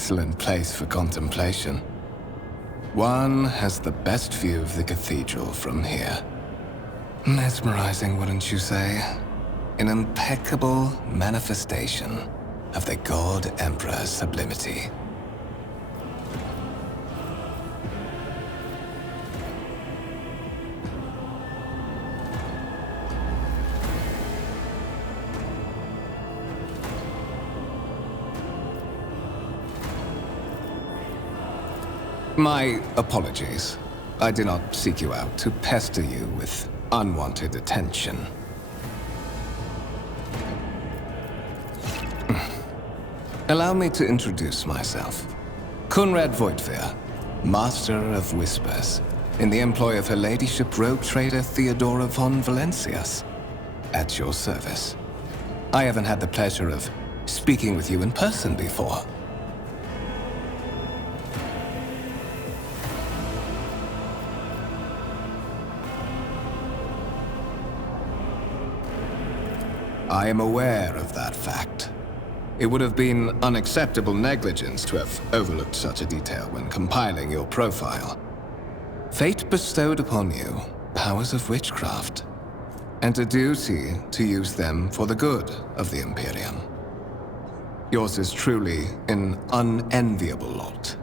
excellent place for contemplation. One has the best view of the cathedral from here. Mesmerizing, wouldn't you say? An impeccable manifestation of the God Emperor's sublimity. My apologies. I did not seek you out to pester you with unwanted attention. Allow me to introduce myself. Conrad Voigtveer, Master of Whispers, in the employ of Her Ladyship Rogue Trader Theodora von Valencius. At your service. I haven't had the pleasure of speaking with you in person before. I am aware of that fact. It would have been unacceptable negligence to have overlooked such a detail when compiling your profile. Fate bestowed upon you powers of witchcraft, and a duty to use them for the good of the Imperium. Yours is truly an unenviable lot.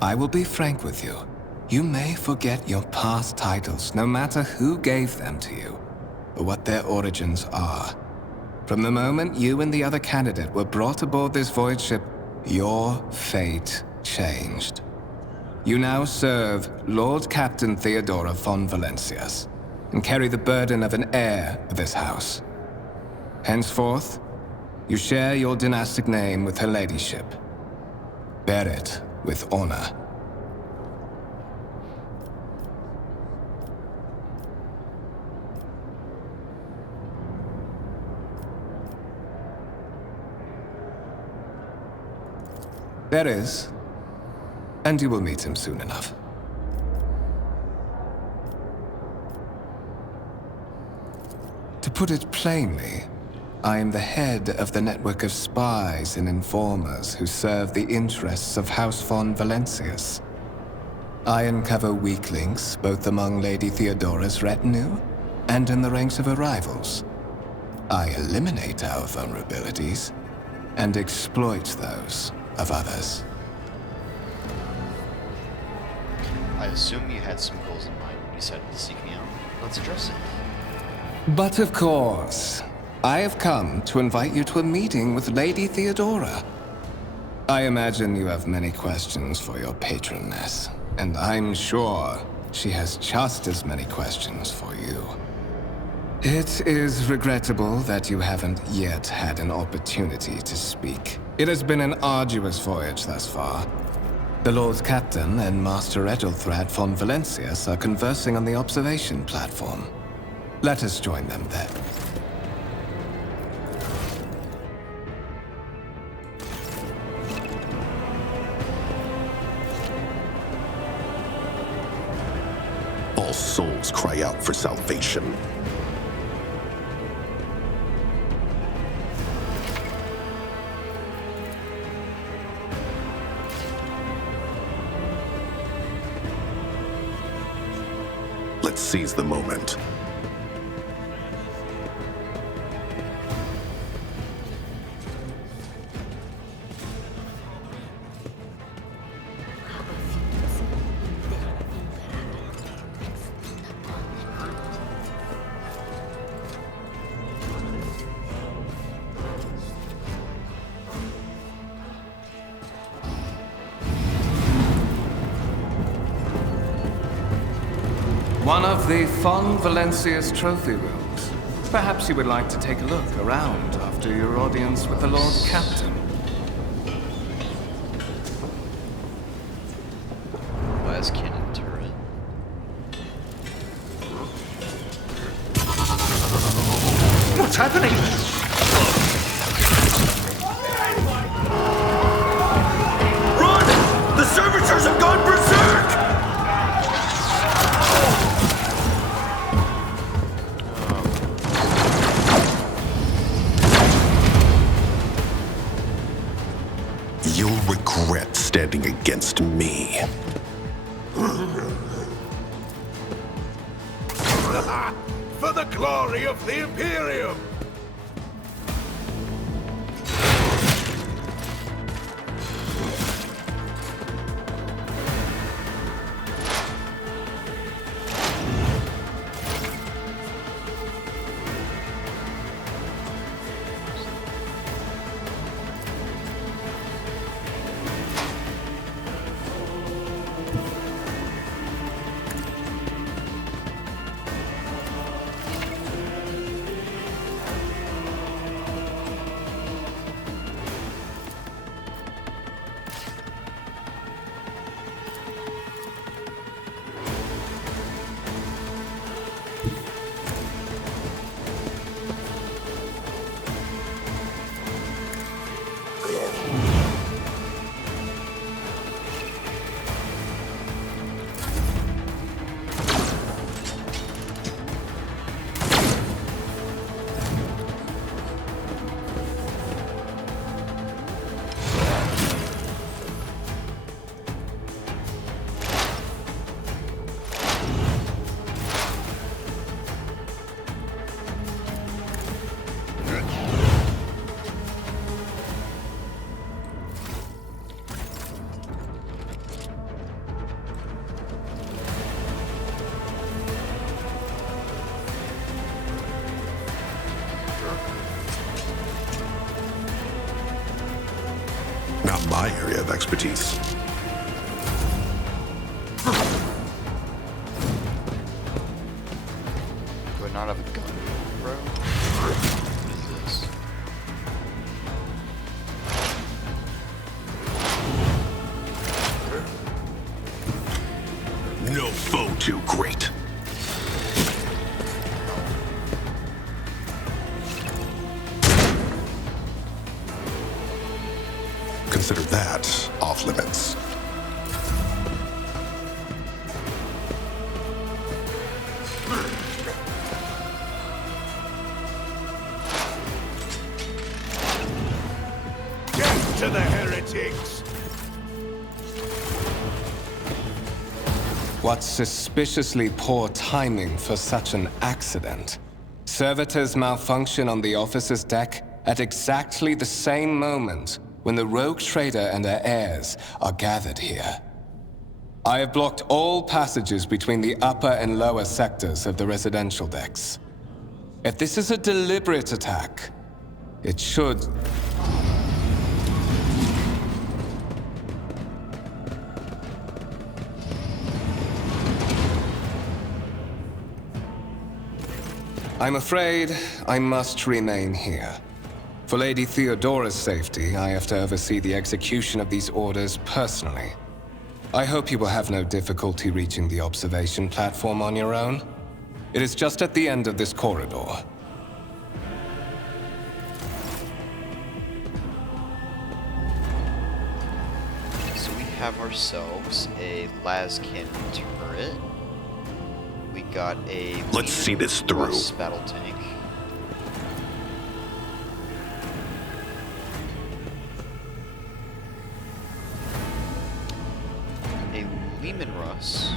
I will be frank with you. You may forget your past titles, no matter who gave them to you, or what their origins are. From the moment you and the other candidate were brought aboard this void ship, your fate changed. You now serve Lord Captain Theodora von Valencius, and carry the burden of an heir of this house. Henceforth, you share your dynastic name with Her Ladyship. Bear it with honor. There is, and you will meet him soon enough. To put it plainly, I am the head of the network of spies and informers who serve the interests of House von Valencius. I uncover weak links both among Lady Theodora's retinue and in the ranks of her rivals. I eliminate our vulnerabilities and exploit those of others. I assume you had some goals in mind when you decided to seek me out. Let's address it. But of course, I have come to invite you to a meeting with Lady Theodora. I imagine you have many questions for your patroness, and I'm sure she has just as many questions for you. It is regrettable that you haven't yet had an opportunity to speak. It has been an arduous voyage thus far. The Lord Captain and Master Ethelthrad von Valencius are conversing on the observation platform. Let us join them there. All souls cry out for salvation. Let's seize the moment. One of the von Valencius trophy rooms. Perhaps you would like to take a look around after your audience with the Lord Captain. Glass cannon turret. What's happening? Run! The servitors have gone berserk! For the glory of the Imperium! Not my area of expertise. Do I not have a gun, bro? What is this? No foe too great. Consider that off limits. Death to the heretics! What suspiciously poor timing for such an accident. Servitors malfunction on the officer's deck at exactly the same moment when the rogue trader and her heirs are gathered here. I have blocked all passages between the upper and lower sectors of the residential decks. If this is a deliberate attack, it should... I'm afraid I must remain here. For Lady Theodora's safety, I have to oversee the execution of these orders personally. I hope you will have no difficulty reaching the observation platform on your own. It is just at the end of this corridor. So we have ourselves a las cannon turret. We got a... Let's see this through. Battle tank. Lehman Russ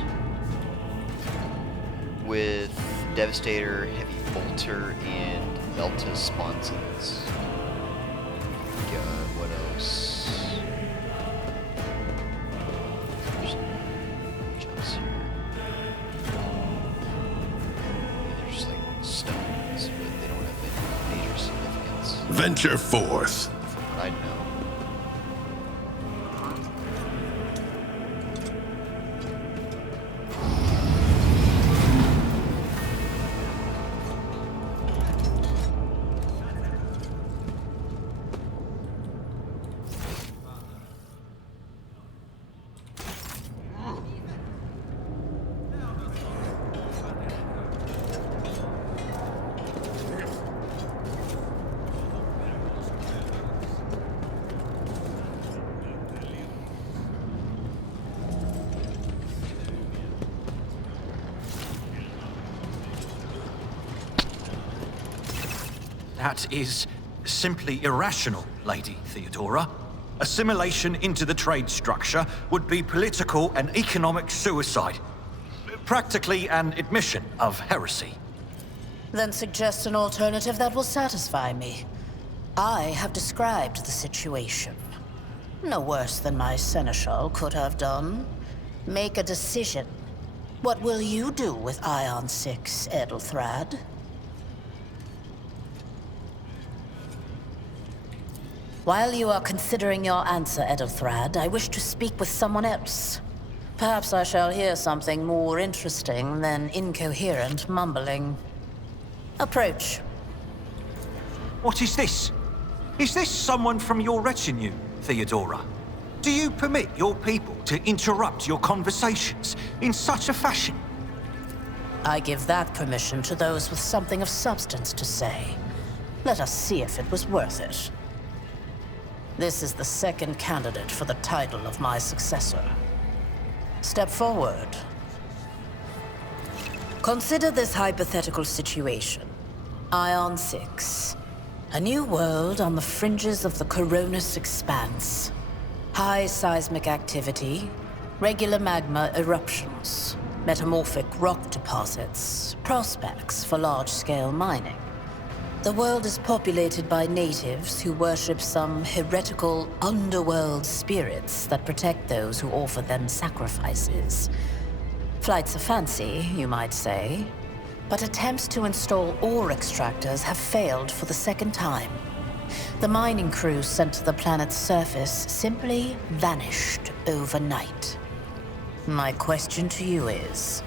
with Devastator, Heavy Bolter, and Delta Sponsons. What else? There's just like stones, but they don't have any major significance. Venture forth. From what I know. That is simply irrational, Lady Theodora. Assimilation into the trade structure would be political and economic suicide. Practically an admission of heresy. Then suggest an alternative that will satisfy me. I have described the situation. No worse than my seneschal could have done. Make a decision. What will you do with Ion 6, Edelthrad? While you are considering your answer, Edelthrad, I wish to speak with someone else. Perhaps I shall hear something more interesting than incoherent mumbling. Approach. What is this? Is this someone from your retinue, Theodora? Do you permit your people to interrupt your conversations in such a fashion? I give that permission to those with something of substance to say. Let us see if it was worth it. This is the second candidate for the title of my successor. Step forward. Consider this hypothetical situation. Ion 6. A new world on the fringes of the Coronis Expanse. High seismic activity, regular magma eruptions, metamorphic rock deposits, prospects for large-scale mining. The world is populated by natives who worship some heretical underworld spirits that protect those who offer them sacrifices. Flights of fancy, you might say, but attempts to install ore extractors have failed for the second time. The mining crews sent to the planet's surface simply vanished overnight. My question to you is,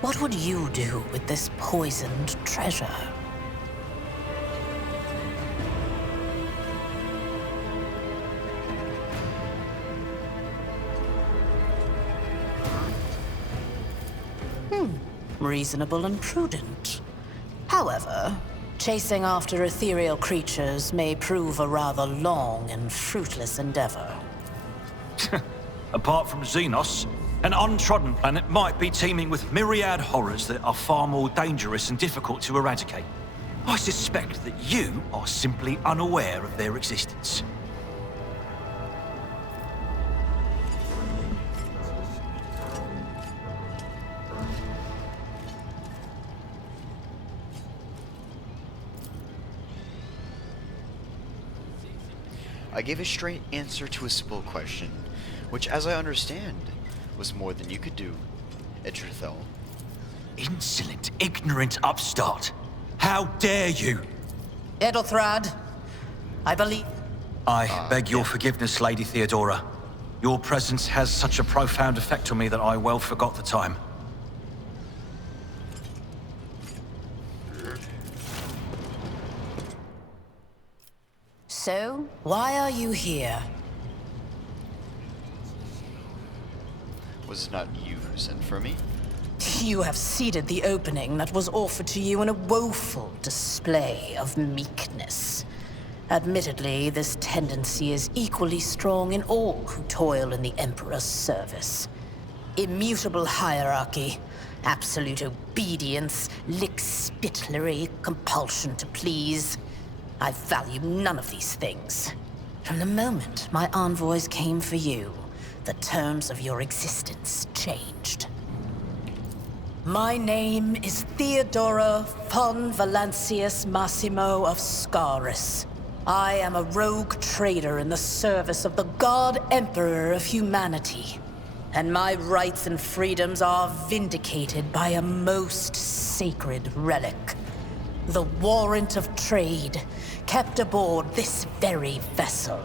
what would you do with this poisoned treasure? Reasonable and prudent. However, chasing after ethereal creatures may prove a rather long and fruitless endeavor. Apart from Xenos, an untrodden planet might be teeming with myriad horrors that are far more dangerous and difficult to eradicate. I suspect that you are simply unaware of their existence. I gave a straight answer to a simple question, which, as I understand, was more than you could do, Edrithel. Insolent, ignorant upstart! How dare you! Edelthrad, I believe... I beg your forgiveness, Lady Theodora. Your presence has such a profound effect on me that I well forgot the time. So, why are you here? Was it not you who sent for me? You have ceded the opening that was offered to you in a woeful display of meekness. Admittedly, this tendency is equally strong in all who toil in the Emperor's service. Immutable hierarchy, absolute obedience, lickspittlery, compulsion to please. I value none of these things. From the moment my envoys came for you, the terms of your existence changed. My name is Theodora von Valancius Massimo of Scaris. I am a rogue trader in the service of the God Emperor of humanity. And my rights and freedoms are vindicated by a most sacred relic. The warrant of trade, kept aboard this very vessel.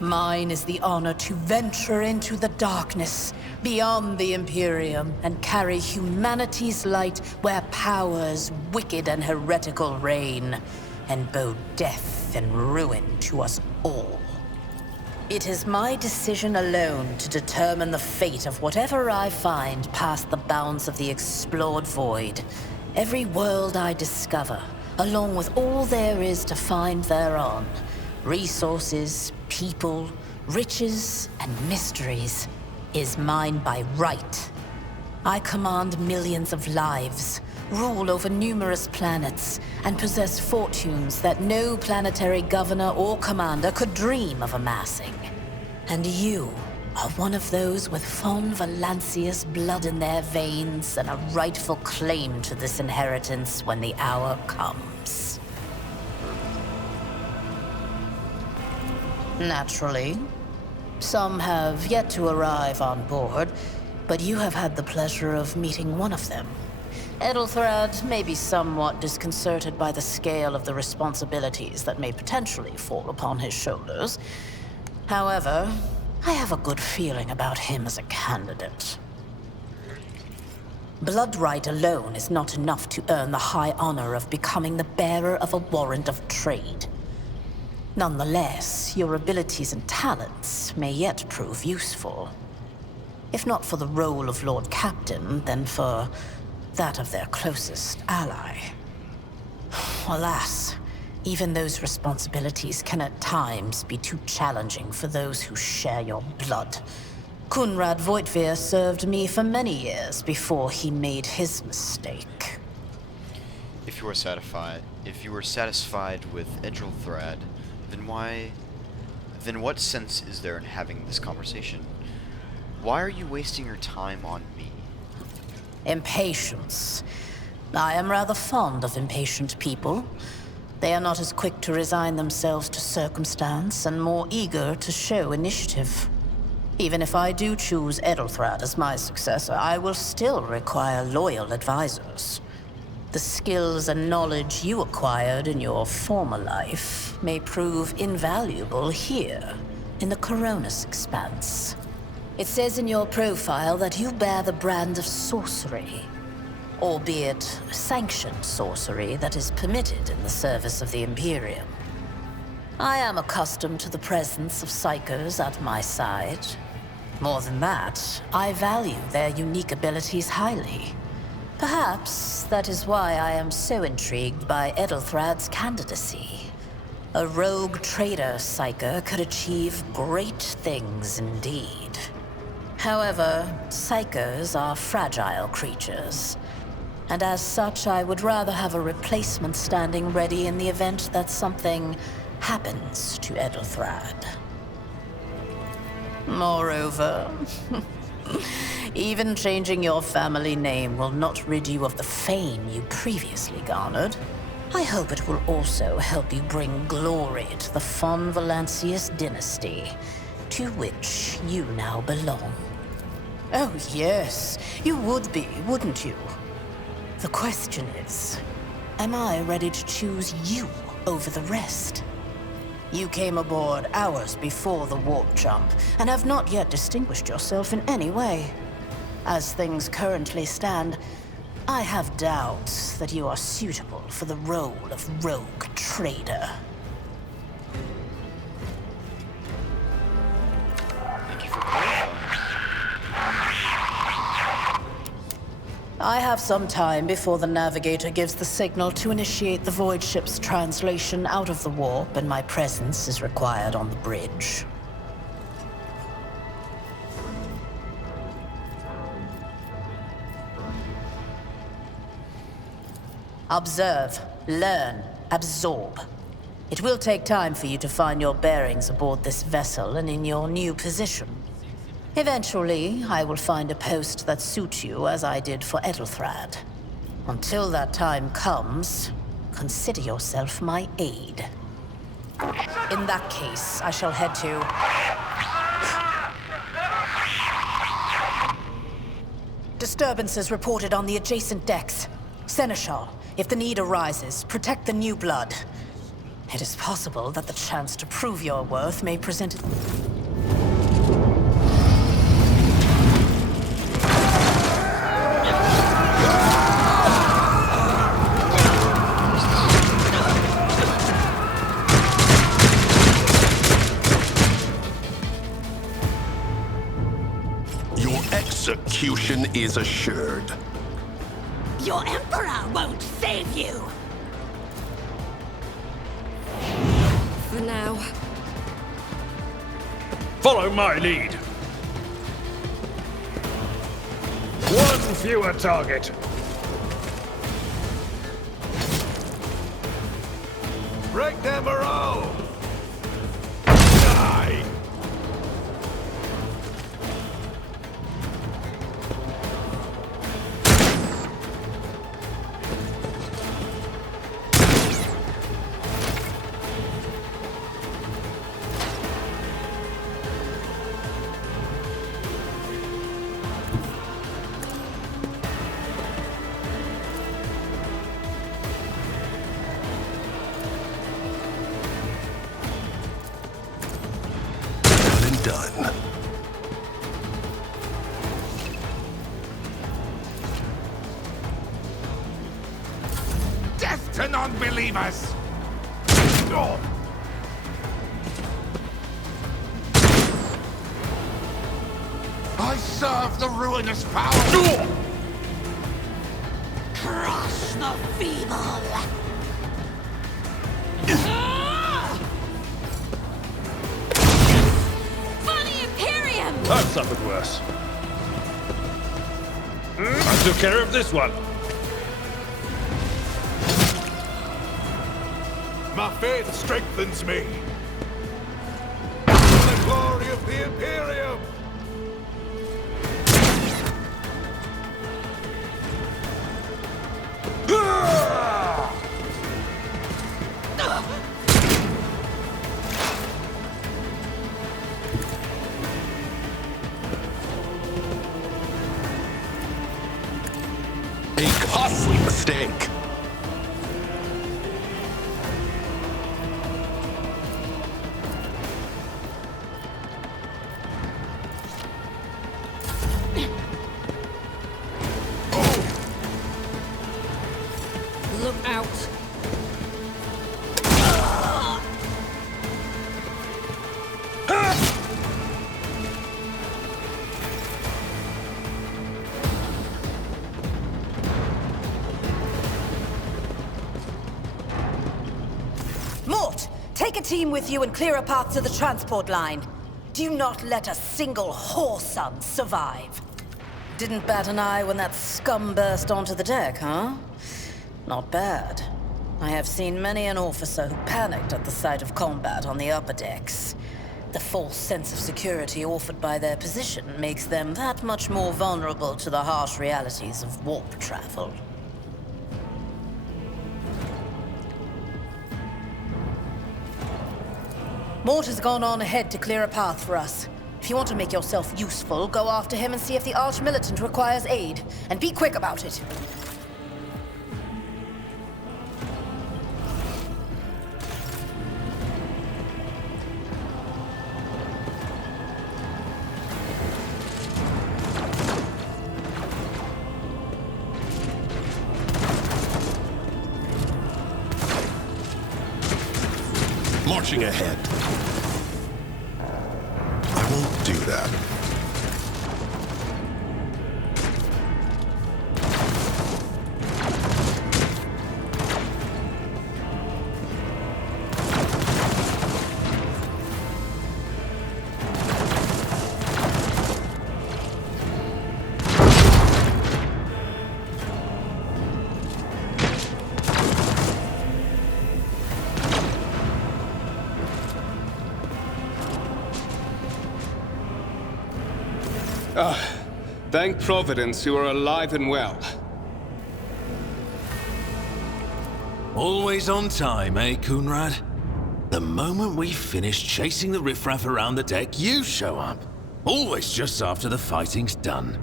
Mine is the honor to venture into the darkness, beyond the Imperium, and carry humanity's light where powers wicked and heretical reign, and bow death and ruin to us all. It is my decision alone to determine the fate of whatever I find past the bounds of the explored void. Every world I discover, along with all there is to find thereon, resources, people, riches, and mysteries, is mine by right. I command millions of lives, rule over numerous planets, and possess fortunes that no planetary governor or commander could dream of amassing. And you are one of those with von Valancius blood in their veins and a rightful claim to this inheritance when the hour comes. Naturally, some have yet to arrive on board, but you have had the pleasure of meeting one of them. Edelthrad may be somewhat disconcerted by the scale of the responsibilities that may potentially fall upon his shoulders. However, I have a good feeling about him as a candidate. Blood right alone is not enough to earn the high honor of becoming the bearer of a warrant of trade. Nonetheless, your abilities and talents may yet prove useful. If not for the role of Lord Captain, then for that of their closest ally. Alas, even those responsibilities can at times be too challenging for those who share your blood. Kunrad Voitvir served me for many years before he made his mistake. If you are satisfied with Edelthrad, then what sense is there in having this conversation? Why are you wasting your time on me? Impatience. I am rather fond of impatient people. They are not as quick to resign themselves to circumstance and more eager to show initiative. Even if I do choose Edelthrad as my successor, I will still require loyal advisors. The skills and knowledge you acquired in your former life may prove invaluable here, in the Coronis Expanse. It says in your profile that you bear the brand of sorcery, albeit sanctioned sorcery that is permitted in the service of the Imperium. I am accustomed to the presence of Psykers at my side. More than that, I value their unique abilities highly. Perhaps that is why I am so intrigued by Edelthrad's candidacy. A rogue trader Psyker could achieve great things indeed. However, Psykers are fragile creatures, and as such I would rather have a replacement standing ready in the event that something happens to Edelthrad. Moreover, even changing your family name will not rid you of the fame you previously garnered. I hope it will also help you bring glory to the von Valancius dynasty, to which you now belong. Oh yes, you would be, wouldn't you? The question is, am I ready to choose you over the rest? You came aboard hours before the warp jump, and have not yet distinguished yourself in any way. As things currently stand, I have doubts that you are suitable for the role of rogue trader. Thank you for clarifying. I have some time before the navigator gives the signal to initiate the void ship's translation out of the warp, and my presence is required on the bridge. Observe, learn, absorb. It will take time for you to find your bearings aboard this vessel and in your new position. Eventually, I will find a post that suits you as I did for Edelthrad. Until that time comes, consider yourself my aide. In that case, I shall head to... Disturbances reported on the adjacent decks. Seneschal, if the need arises, protect the new blood. It is possible that the chance to prove your worth may present... Execution is assured. Your Emperor won't save you! For now. Follow my lead. One fewer target. Break their morale! Die! Done. Death to non-believers! Oh. I serve the ruinous power! Crush the feeble! I've suffered worse. I took care of this one. My faith strengthens me. For the glory of the Imperium! A costly mistake. Look out! Mort, take a team with you and clear a path to the transport line. Do not let a single whoreson survive. Didn't bat an eye when that scum burst onto the deck, huh? Not bad. I have seen many an officer who panicked at the sight of combat on the upper decks. The false sense of security offered by their position makes them that much more vulnerable to the harsh realities of warp travel. Mort has gone on ahead to clear a path for us. If you want to make yourself useful, go after him and see if the Arch-Militant requires aid. And be quick about it. Marching ahead. I won't do that. Thank Providence you are alive and well. Always on time, eh, Coonrad? The moment we finish chasing the riffraff around the deck, you show up. Always just after the fighting's done.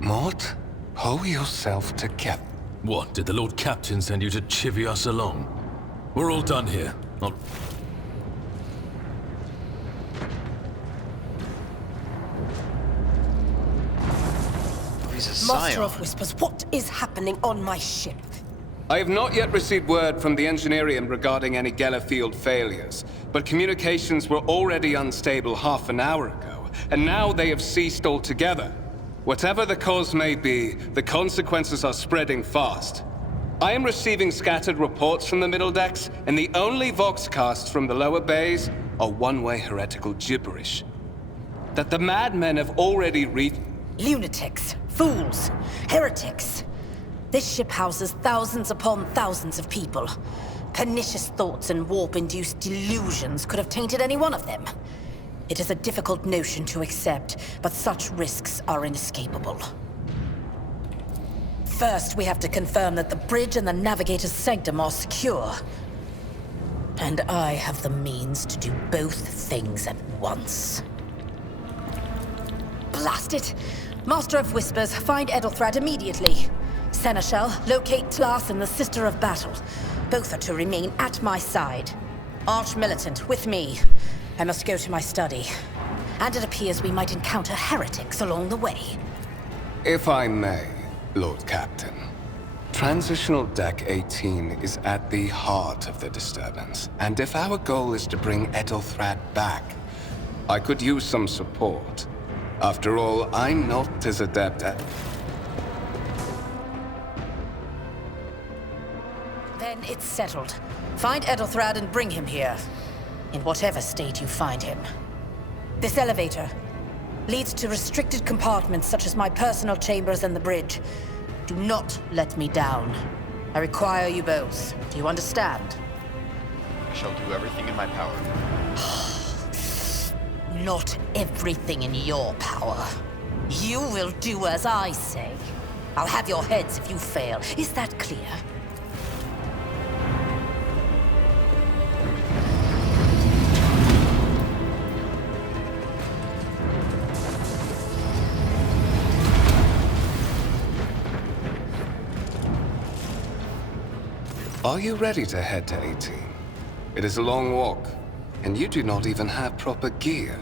Mort, pull yourself together. What, did the Lord Captain send you to chivvy us along? We're all done here. Not... Master of Whispers, what is happening on my ship? I have not yet received word from the Engineering regarding any Gellerfield failures, but communications were already unstable half an hour ago, and now they have ceased altogether. Whatever the cause may be, the consequences are spreading fast. I am receiving scattered reports from the middle decks, and the only voxcasts from the lower bays are one-way heretical gibberish. That the madmen have already reached... Lunatics, fools, heretics. This ship houses thousands upon thousands of people. Pernicious thoughts and warp-induced delusions could have tainted any one of them. It is a difficult notion to accept, but such risks are inescapable. First, we have to confirm that the bridge and the Navigator's Sanctum are secure. And I have the means to do both things at once. Blast it! Master of Whispers, find Edelthrad immediately. Seneschal, locate Tlas and the Sister of Battle. Both are to remain at my side. Arch-Militant, with me. I must go to my study. And it appears we might encounter heretics along the way. If I may, Lord Captain. Transitional Deck 18 is at the heart of the disturbance, and if our goal is to bring Edelthrad back, I could use some support. After all, I'm not as adept at... Then it's settled. Find Edelthrad and bring him here. In whatever state you find him. This elevator leads to restricted compartments such as my personal chambers and the bridge. Do not let me down. I require you both. Do you understand? I shall do everything in my power. Not everything in your power. You will do as I say. I'll have your heads if you fail. Is that clear? Are you ready to head to 18? It is a long walk, and you do not even have proper gear.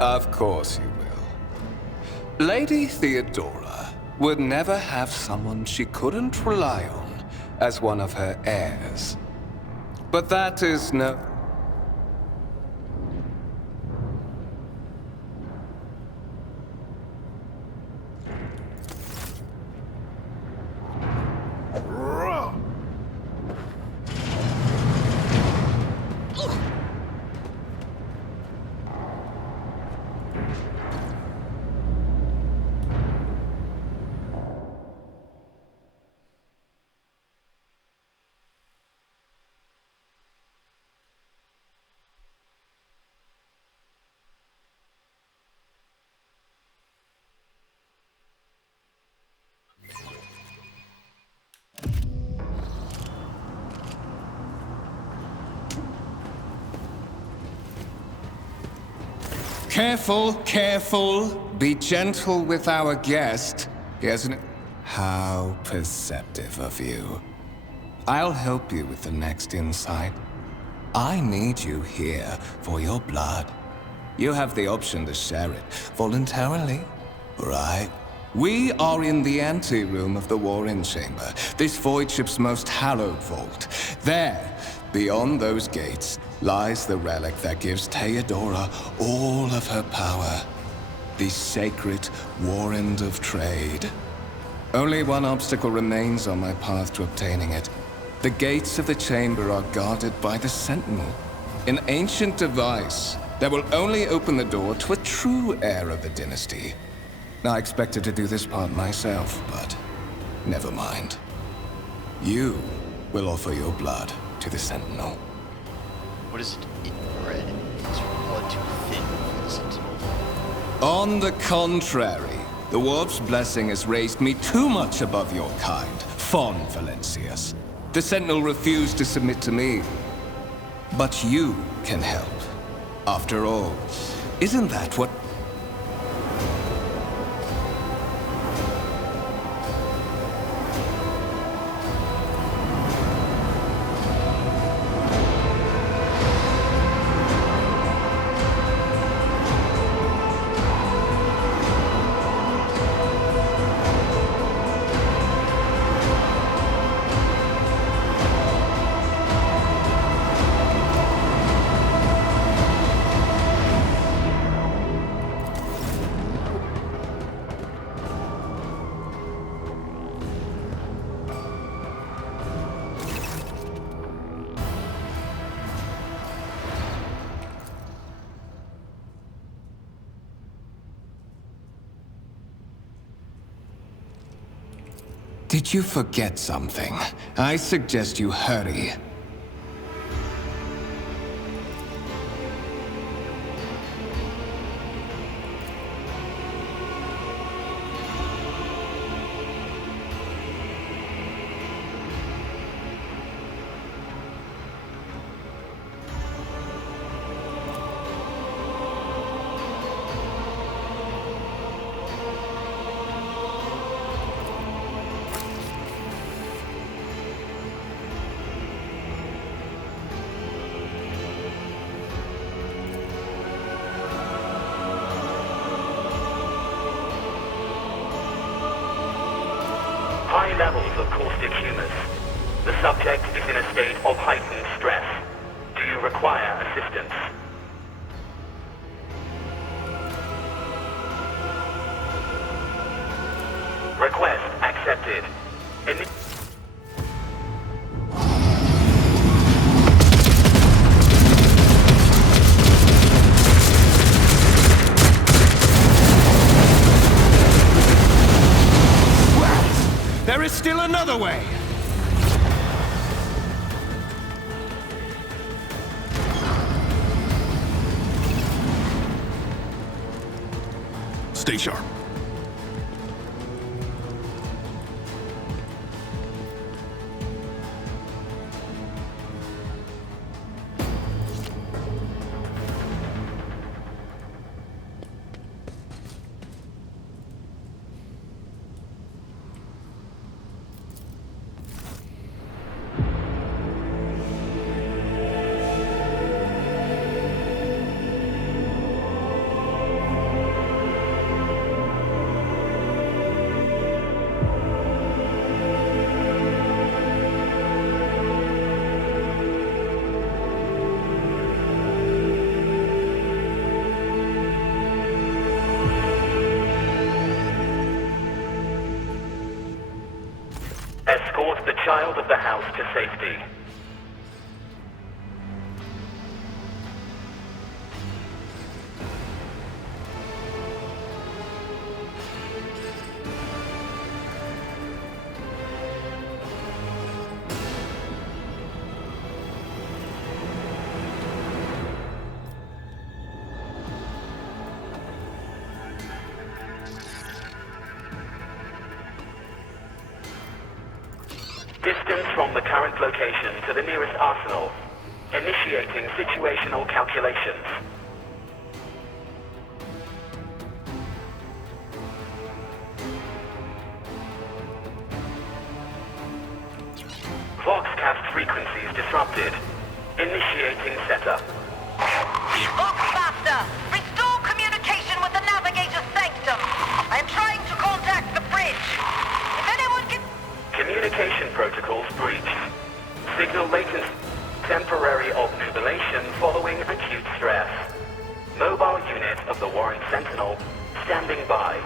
Of course you will. Lady Theodora would never have someone she couldn't rely on as one of her heirs. But that is no... Careful, careful. Be gentle with our guest. He has an... How perceptive of you. I'll help you with the next insight. I need you here for your blood. You have the option to share it voluntarily, right? We are in the anteroom of the Warring Chamber, this void ship's most hallowed vault. There, beyond those gates, lies the relic that gives Theodora all of her power. The sacred Warrant of Trade. Only one obstacle remains on my path to obtaining it. The gates of the chamber are guarded by the Sentinel, an ancient device that will only open the door to a true heir of the dynasty. I expected to do this part myself, but never mind. You will offer your blood to the Sentinel. What is it inbred? Is your blood too thin for the Sentinel? On the contrary, the Warp's blessing has raised me too much above your kind, Fon Valencius. The Sentinel refused to submit to me. But you can help. After all, isn't that what... Did you forget something? I suggest you hurry. High levels of caustic humus. The subject is in a state of heightened stress. Do you require assistance? Request accepted. There is still another way! Stay sharp. Escort the child of the house to safety. Distance from the current location to the nearest arsenal. Initiating situational calculations. Voxcast frequencies disrupted. Initiating setup. Voxmaster, restore communication with the navigator's sanctum. I am trying to contact the bridge. If anyone can... Communication protocols breached. Signal latency. Temporary obnubilation following acute stress. Mobile unit of the Warren Sentinel standing by.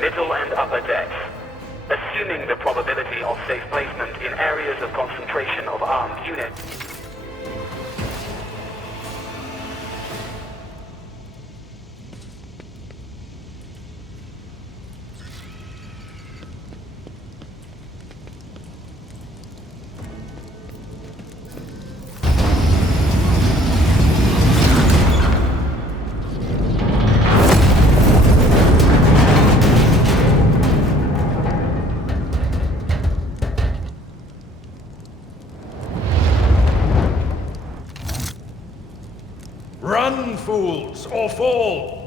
Middle and upper decks. Assuming the probability of safe placement in areas of concentration of armed units. Run, fools, or fall!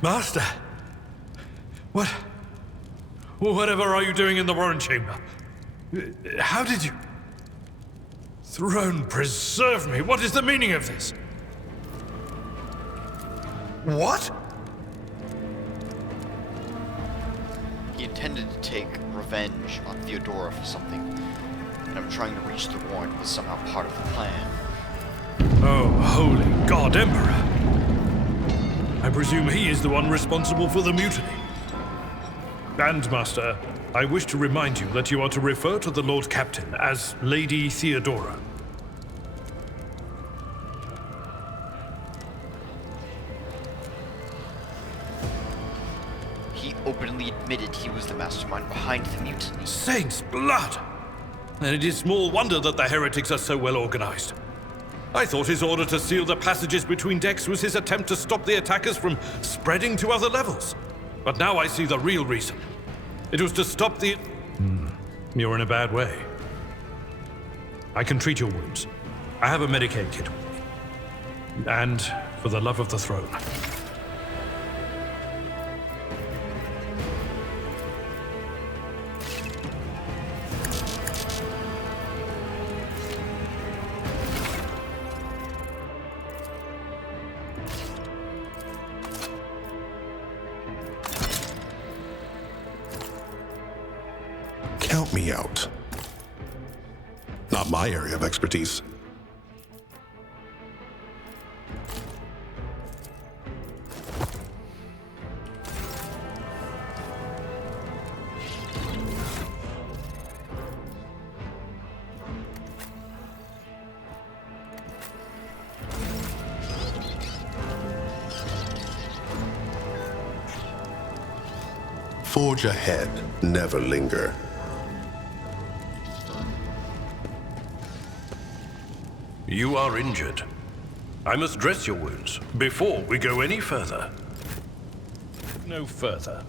Master! Whatever are you doing in the Warren Chamber? How did you... Throne preserve me! What is the meaning of this? What? He intended to take revenge on Theodora for something, and I'm trying to reach the Warren was somehow part of the plan. Oh, holy God, Emperor! I presume he is the one responsible for the mutiny. And, Master, I wish to remind you that you are to refer to the Lord Captain as Lady Theodora. He openly admitted he was the mastermind behind the mutiny. Saints' blood! And it is small wonder that the heretics are so well organized. I thought his order to seal the passages between decks was his attempt to stop the attackers from spreading to other levels. But now I see the real reason. It was to stop the... You're in a bad way. I can treat your wounds. I have a Medicaid kit with me. And for the love of the throne. Count me out. Not my area of expertise. Forge ahead, never linger. You are injured. I must dress your wounds before we go any further. No further.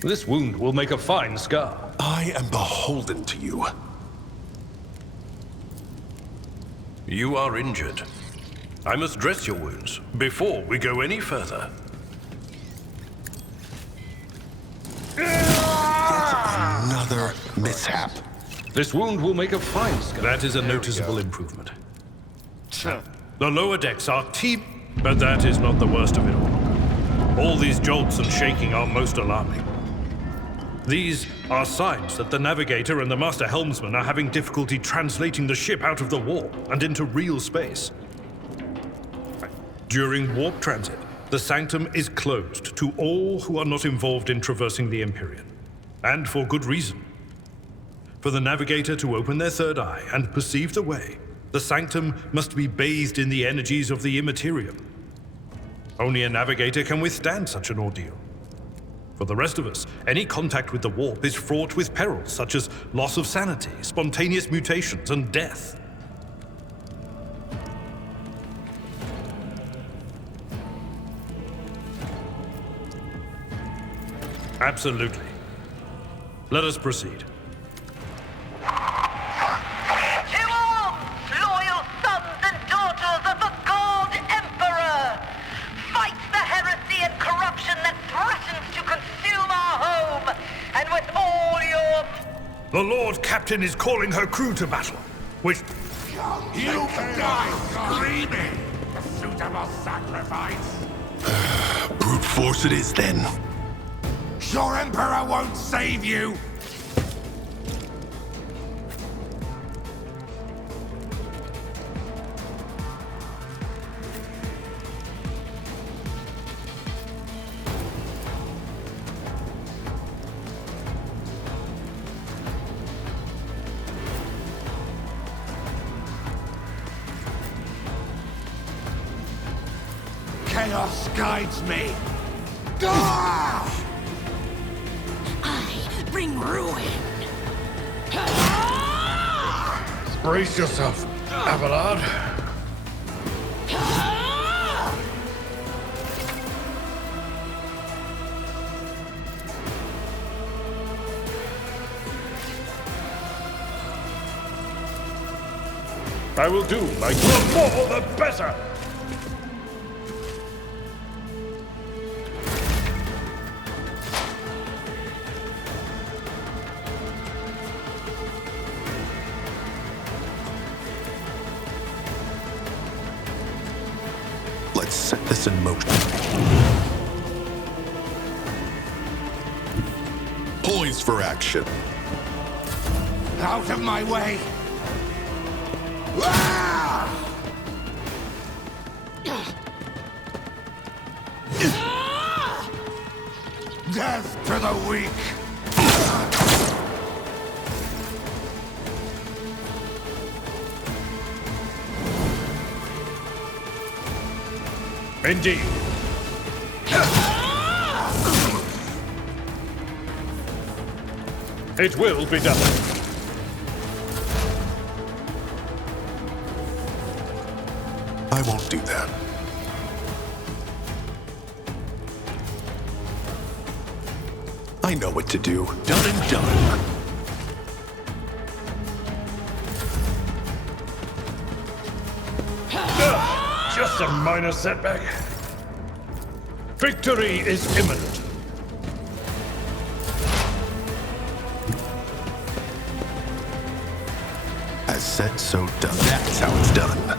This wound will make a fine scar. I am beholden to you. You are injured. I must dress your wounds before we go any further. Another mishap. This wound will make a fine scar. That is a noticeable improvement. The lower decks are but that is not the worst of it all. All these jolts and shaking are most alarming. These are signs that the navigator and the master helmsman are having difficulty translating the ship out of the warp and into real space. During warp transit, the sanctum is closed to all who are not involved in traversing the Empyrean. And for good reason. For the navigator to open their third eye and perceive the way, the sanctum must be bathed in the energies of the immaterium. Only a navigator can withstand such an ordeal. For the rest of us, any contact with the warp is fraught with perils such as loss of sanity, spontaneous mutations, and death. Absolutely. Let us proceed. The Lord Captain is calling her crew to battle, which... You die screaming! A suitable sacrifice! Brute force it is, then. Your Emperor won't save you! Chaos guides me. I bring ruin. Brace yourself, Abelard. I will do like the more the better. Let's set this in motion. Poised for action. Out of my way! Death to the weak! Indeed. It will be done. I won't do that. I know what to do. Done and done. Just a minor setback. Victory is imminent. As said, so done. That's how it's done.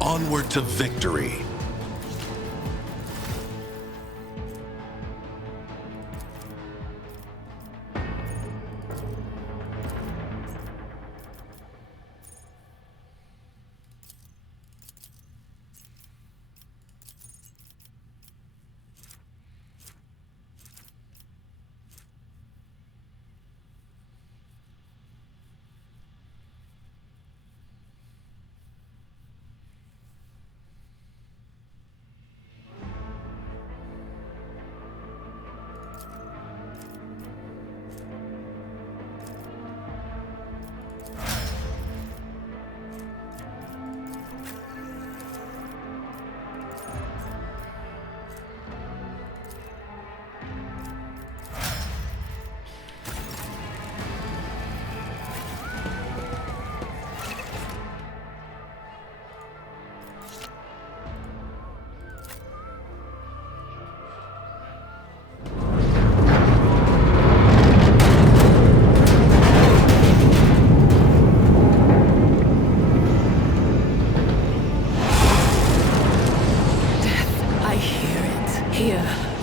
Onward to victory.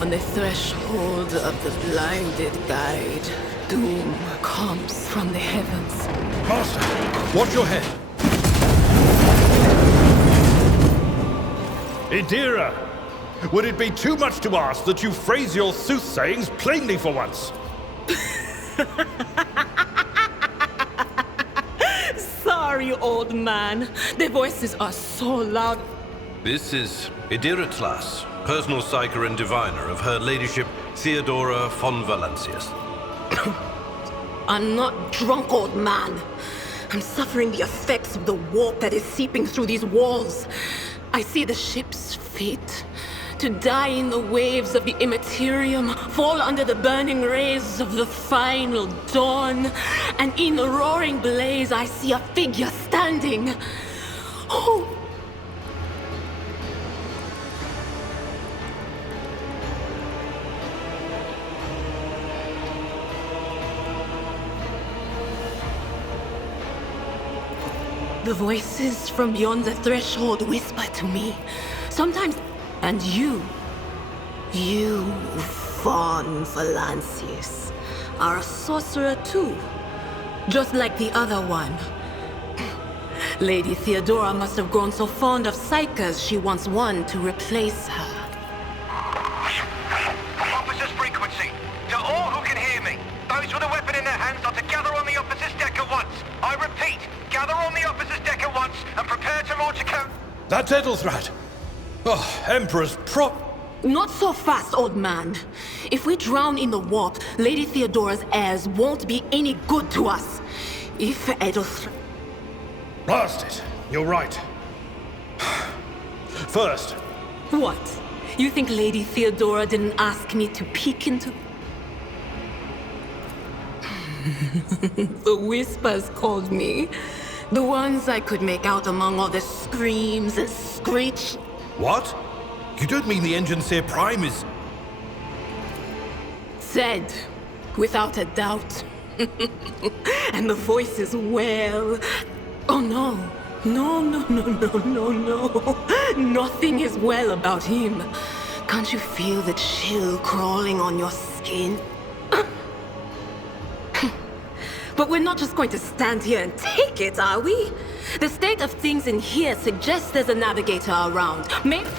On the threshold of the blinded guide, doom comes from the heavens. Master, watch your head. Idira, would it be too much to ask that you phrase your soothsayings plainly for once? Sorry, old man. The voices are so loud. This is Idira Tlas, personal psyker and diviner of Her Ladyship Theodora von Valancius. I'm not drunk, old man. I'm suffering the effects of the warp that is seeping through these walls. I see the ship's fate. To die in the waves of the immaterium, fall under the burning rays of the final dawn. And in the roaring blaze, I see a figure standing. Oh! The voices from beyond the threshold whisper to me. Sometimes, and you, von Valancius, are a sorcerer too. Just like the other one. Lady Theodora must have grown so fond of Psykers she wants one to replace her. Officer's frequency. To all who can hear me, those with a weapon in their hands are to gather on the officer's deck at once. I repeat, gather on the officer's deck at once and prepare to launch a count. That's Edelthrat. Oh, Emperor's prop. Not so fast, old man. If we drown in the warp, Lady Theodora's heirs won't be any good to us. If Edelthrat... Blast it. You're right. First. What? You think Lady Theodora didn't ask me to peek into... The whispers called me. The ones I could make out among all the screams and screech. What? You don't mean the Engineer Prime is... Said, without a doubt. And the voices wail. Oh no. No. Nothing is well about him. Can't you feel the chill crawling on your skin? But we're not just going to stand here and take it, are we? The state of things in here suggests there's a navigator around. Maybe...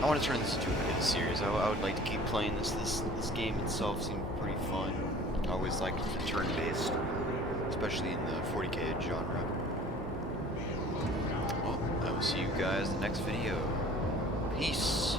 I want to turn this into a series. I would like to keep playing this. This game itself seemed pretty fun. I always liked the turn-based, especially in the 40k genre. Well, I will see you guys in the next video. Peace.